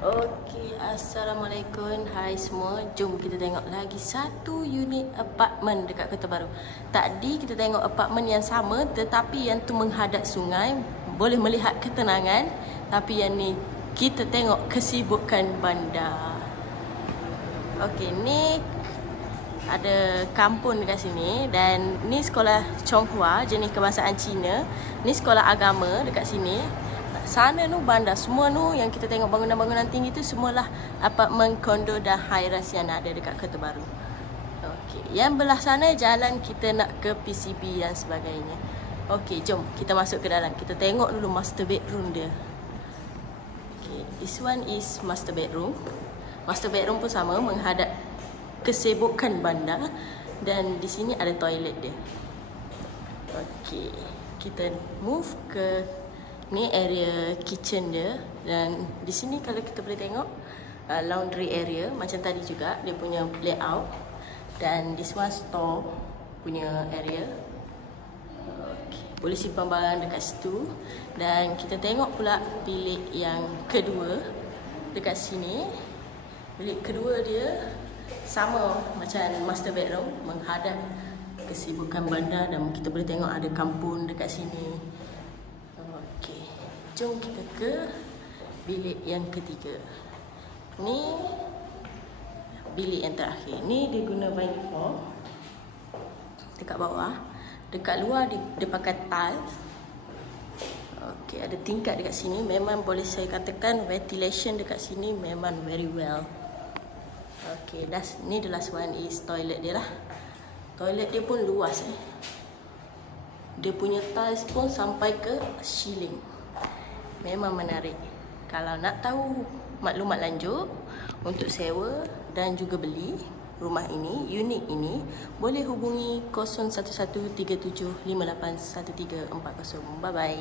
Okey, Assalamualaikum. Hai semua. Jom kita tengok lagi satu unit apartmen dekat Kota Baru. Tadi kita tengok apartmen yang sama tetapi yang tu menghadap sungai, boleh melihat ketenangan. Tapi yang ni kita tengok kesibukan bandar. Okey, ni ada kampung dekat sini dan ni sekolah Chonghua jenis kebangsaan Cina. Ni sekolah agama dekat sini. Sana tu bandar, semua tu yang kita tengok bangunan-bangunan tinggi tu semualah apartmen, kondo dan high rise yang ada dekat Kota Baru. Okey, yang belah sana jalan kita nak ke PCB dan sebagainya. Okey, jom kita masuk ke dalam. Kita tengok dulu master bedroom dia. Okey, this one is master bedroom. Master bedroom pun sama menghadap kesibukan bandar dan di sini ada toilet dia. Okey, kita move ke ni area kitchen dia dan di sini kalau kita boleh tengok laundry area macam tadi juga dia punya layout dan this one store punya area. Okay. Boleh simpan barang dekat situ dan kita tengok pula bilik yang kedua dekat sini. Bilik kedua dia sama macam master bedroom menghadap kesibukan bandar dan kita boleh tengok ada kampung dekat sini. Okey, jom kita ke bilik yang ketiga. Ni bilik yang terakhir. Ni dia guna vinyl floor dekat bawah. Dekat luar dia pakai tiles. Okey, ada tingkat dekat sini. Memang boleh saya katakan ventilation dekat sini memang very well. Okey, ni the last one is toilet dia lah. Toilet dia pun luas Dia punya tiles pun sampai ke ceiling. Memang menarik. Kalau nak tahu maklumat lanjut untuk sewa dan juga beli rumah ini, unit ini, boleh hubungi 0113758140. Bye bye.